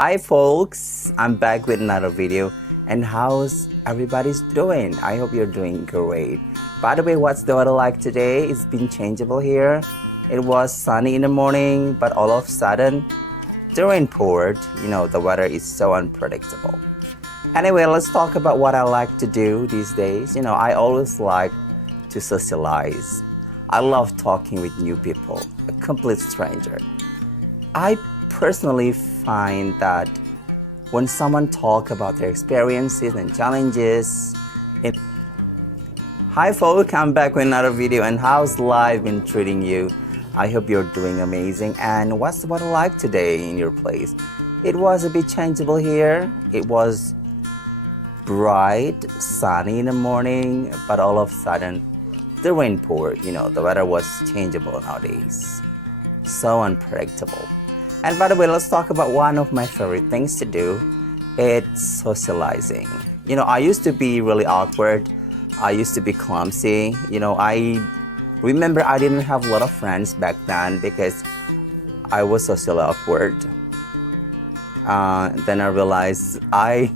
Hi folks, I'm back with another video. And how's everybody's doing? I hope you're doing great. By the way, what's the weather like today? It's been changeable here. It was sunny in the morning, but all of a sudden the rain poured. The weather is so unpredictable. Anyway, let's talk about what I like to do these days. I always like to socialize. I love talking with new people, a complete stranger. I personally find that when someone talk about their experiences and challenges, hi folks, I'm back with another video. And how's life been treating you? I hope you're doing amazing. And what's the weather like today in your place? It was a bit changeable here. It was bright, sunny in the morning, but all of a sudden the rain poured. The weather was changeable nowadays. So unpredictable. And by the way, let's talk about one of my favorite things to do. It's socializing. I used to be really awkward. I used to be clumsy. I remember I didn't have a lot of friends back then because I was socially awkward. Then I realized I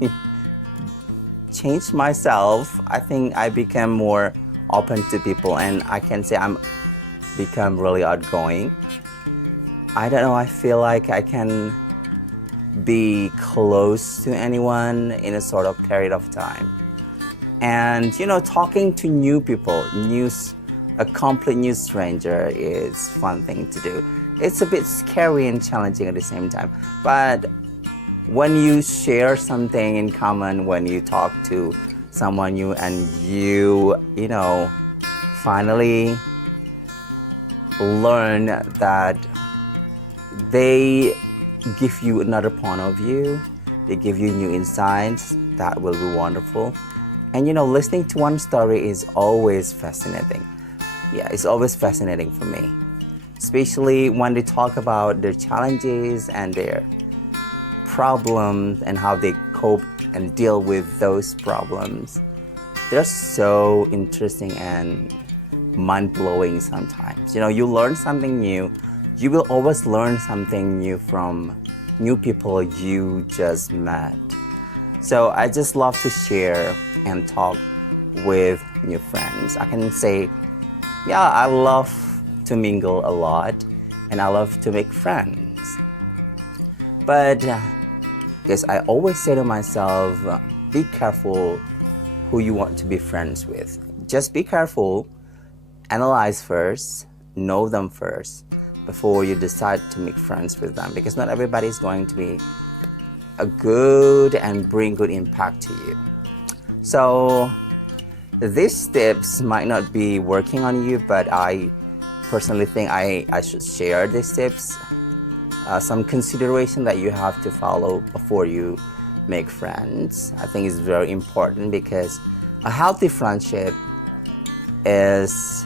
changed myself. I think I became more open to people, and I can say I'm become really outgoing. I don't know, I feel like I can be close to anyone in a sort of period of time. And talking to new people, a complete new stranger is fun thing to do. It's a bit scary and challenging at the same time. But when you share something in common, when you talk to someone new and you finally learn that they give you another point of view, they give you new insights, that will be wonderful. And listening to one story is always fascinating. Yeah, it's always fascinating for me, especially when they talk about their challenges and their problems and how they cope and deal with those problems. They're so interesting and mind-blowing sometimes. You learn something new. You will always learn something new from new people you just met. So I just love to share and talk with new friends. I can say, yeah, I love to mingle a lot and I love to make friends. But because I always say to myself, be careful who you want to be friends with. Just be careful, analyze first, know them first, before you decide to make friends with them, because not everybody is going to be a good and bring good impact to you. So these tips might not be working on you, but I personally think I should share these tips. Some consideration that you have to follow before you make friends. I think is very important because a healthy friendship is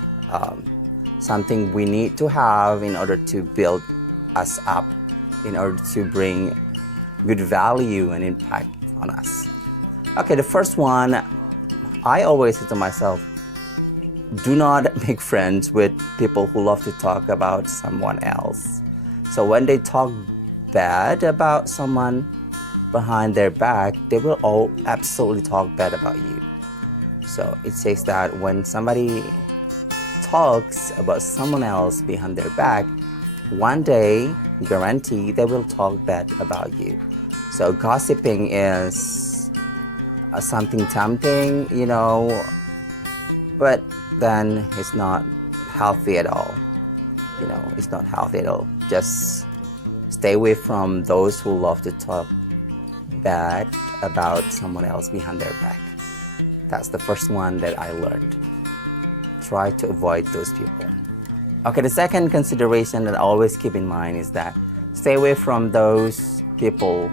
something we need to have in order to build us up, in order to bring good value and impact on us. Okay, the first one, I always say to myself, do not make friends with people who love to talk about someone else. So when they talk bad about someone behind their back, they will all absolutely talk bad about you. So it says that when somebody talks about someone else behind their back, one day, guarantee they will talk bad about you. So gossiping is something tempting, but then it's not healthy at all. It's not healthy at all. Just stay away from those who love to talk bad about someone else behind their back. That's the first one that I learned. Try to avoid those people. Okay, the second consideration that I always keep in mind is that stay away from those people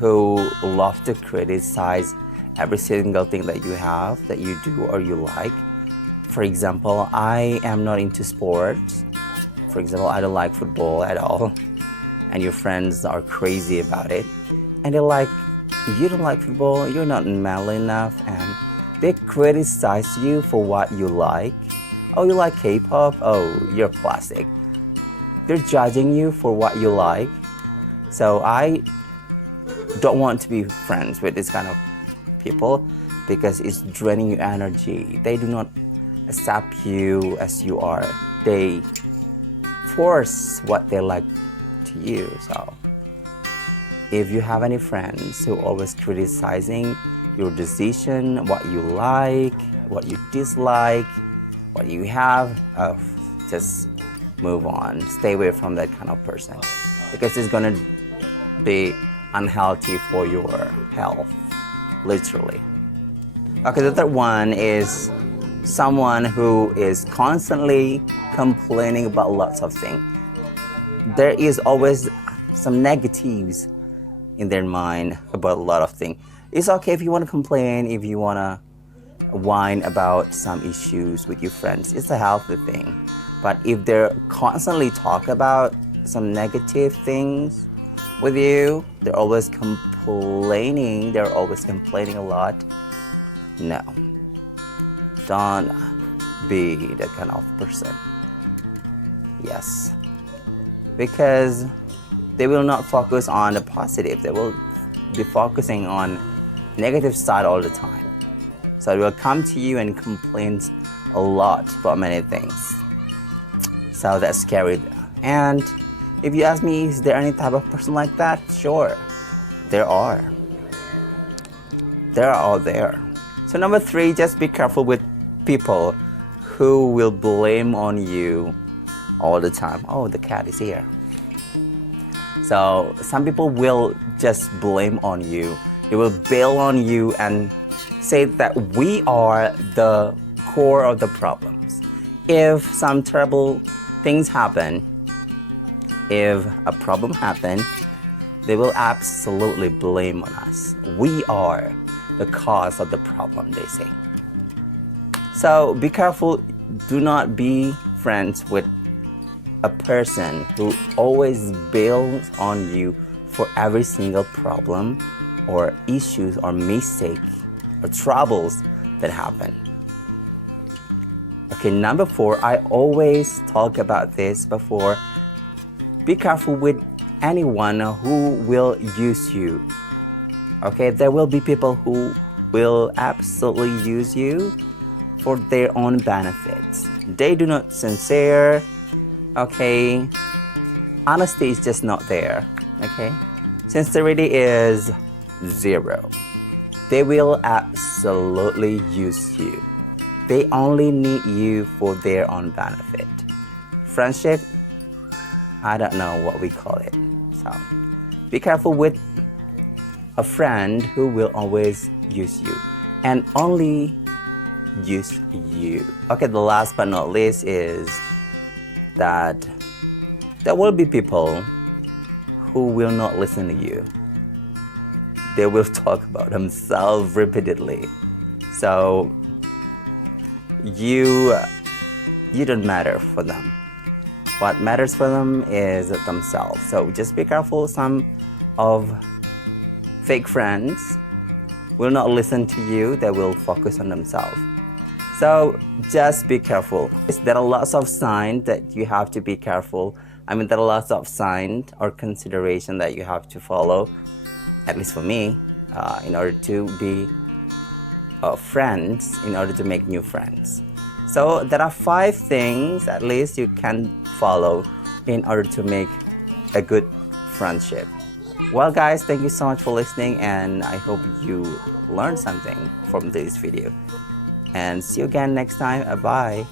who love to criticize every single thing that you have, that you do or you like. For example, I am not into sports. For example, I don't like football at all. And your friends are crazy about it. And they're like, you don't like football, you're not manly enough. And they criticize you for what you like. Oh, you like K-pop? Oh, you're plastic. They're judging you for what you like. So I don't want to be friends with this kind of people because it's draining your energy. They do not accept you as you are. They force what they like to you. So if you have any friends who always criticizing your decision, what you like, what you dislike, what you have, just move on. Stay away from that kind of person because it's gonna be unhealthy for your health, literally. Okay, the third one is someone who is constantly complaining about lots of things. There is always some negatives in their mind about a lot of things. It's okay if you want to complain, if you want to whine about some issues with your friends. It's a healthy thing. But if they're constantly talk about some negative things with you, they're always complaining a lot, no. Don't be that kind of person. Yes. Because they will not focus on the positive. They will be focusing on negative side all the time. So they will come to you and complain a lot about many things. So that's scary. And if you ask me, is there any type of person like that? Sure, there are. They're all there. So number 3, just be careful with people who will blame on you all the time. Oh, the cat is here. So some people will just blame on you. They will bail on you and say that we are the core of the problems. If some terrible things happen, if a problem happens, they will absolutely blame on us. We are the cause of the problem, they say. So be careful. Do not be friends with a person who always bails on you for every single problem or issues or mistake or troubles that happen. Okay, number 4, I always talk about this before. Be careful with anyone who will use you. Okay, there will be people who will absolutely use you for their own benefits. They do not sincere. Okay, honesty is just not there. Okay, sincerity is 0. They will absolutely use you. They only need you for their own benefit. Friendship, I don't know what we call it. So be careful with a friend who will always use you and only use you. Okay, the last but not least is that there will be people who will not listen to you. They will talk about themselves repeatedly. So you don't matter for them. What matters for them is themselves. So just be careful. Some of fake friends will not listen to you. They will focus on themselves. So just be careful. There are lots of signs that you have to be careful. There are lots of signs or consideration that you have to follow, at least for me, in order to be friends, in order to make new friends. So there are 5 things at least you can follow in order to make a good friendship. Well guys, thank you so much for listening, and I hope you learned something from this video. And see you again next time. Bye.